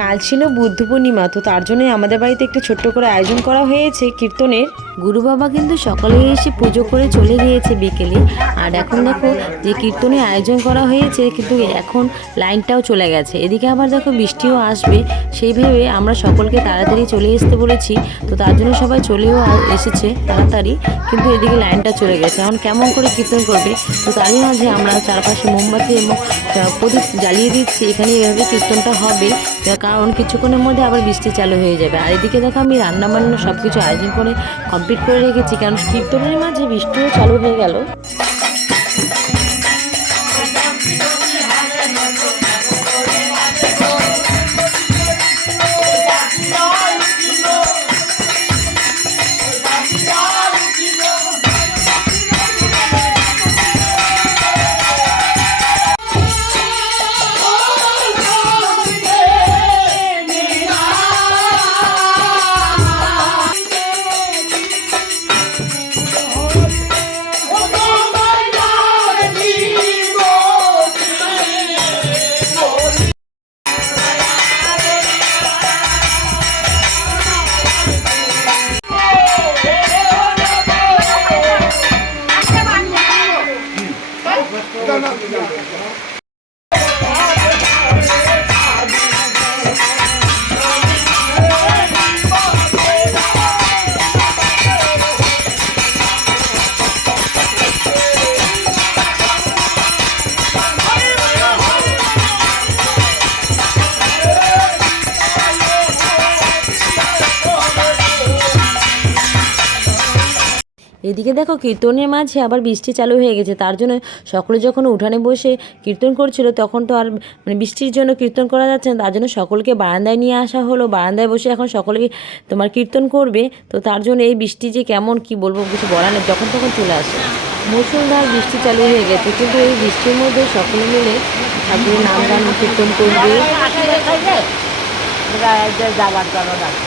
কাল ছিল বুদ্ধ পূর্ণিমা, তো তার জন্যই আমাদের বাড়িতে একটু ছোট্ট করে আয়োজন করা হয়েছে কীর্তনের। গুরু বাবা কিন্তু সকালে এসে পুজো করে চলে গিয়েছে বিকেলে। আর এখন দেখো যে কীর্তনের আয়োজন করা হয়েছে, কিন্তু এখন লাইনটাও চলে গেছে। এদিকে আবার দেখো বৃষ্টিও আসবে, সেই ভেবে আমরা সকলকে তাড়াতাড়ি চলে আসতে বলেছি। তো তার জন্য সবাই চলেও এসেছে তাড়াতাড়ি, কিন্তু এদিকে লাইনটা চলে গেছে। এখন কেমন করে কীর্তন করবে, তো তারই মাঝে আমরা চারপাশে মোমবাতি এবং প্রদীপ জ্বালিয়ে দিচ্ছি। এখানে এভাবে কীর্তনটা হবে, কারণ কিছুক্ষণের মধ্যে আবার বৃষ্টি চালু হয়ে যাবে। আর এদিকে দেখো আমি রান্না বান্না সব কিছু আয়োজন করে কমপ্লিট করে রেখেছি, কারণ কীর্তনের মাঝে বৃষ্টিও চালু হয়ে গেল। এদিকে দেখো কীর্তনের মাঝে আবার বৃষ্টি চালু হয়ে গেছে। তার জন্য সকলে যখন উঠানে বসে কীর্তন করছিল, তখন তো আর বৃষ্টির জন্য কীর্তন করা যাচ্ছে না। তার জন্য সকলকে বারান্দায় নিয়ে আসা হলো। বারান্দায় বসে এখন সকলে তোমার কীর্তন করবে। তো তার জন্য এই বৃষ্টি যে কেমন কি বলবো, কিছু বলার নেই, যখন তখন চলে আসে। মুষলধার বৃষ্টি চালু হয়ে গেছে, কিন্তু এই বৃষ্টির মধ্যে সকলে মিলে ঠাকুরের নাম গান কীর্তন করবে। যাবার জন্য ডাক্তার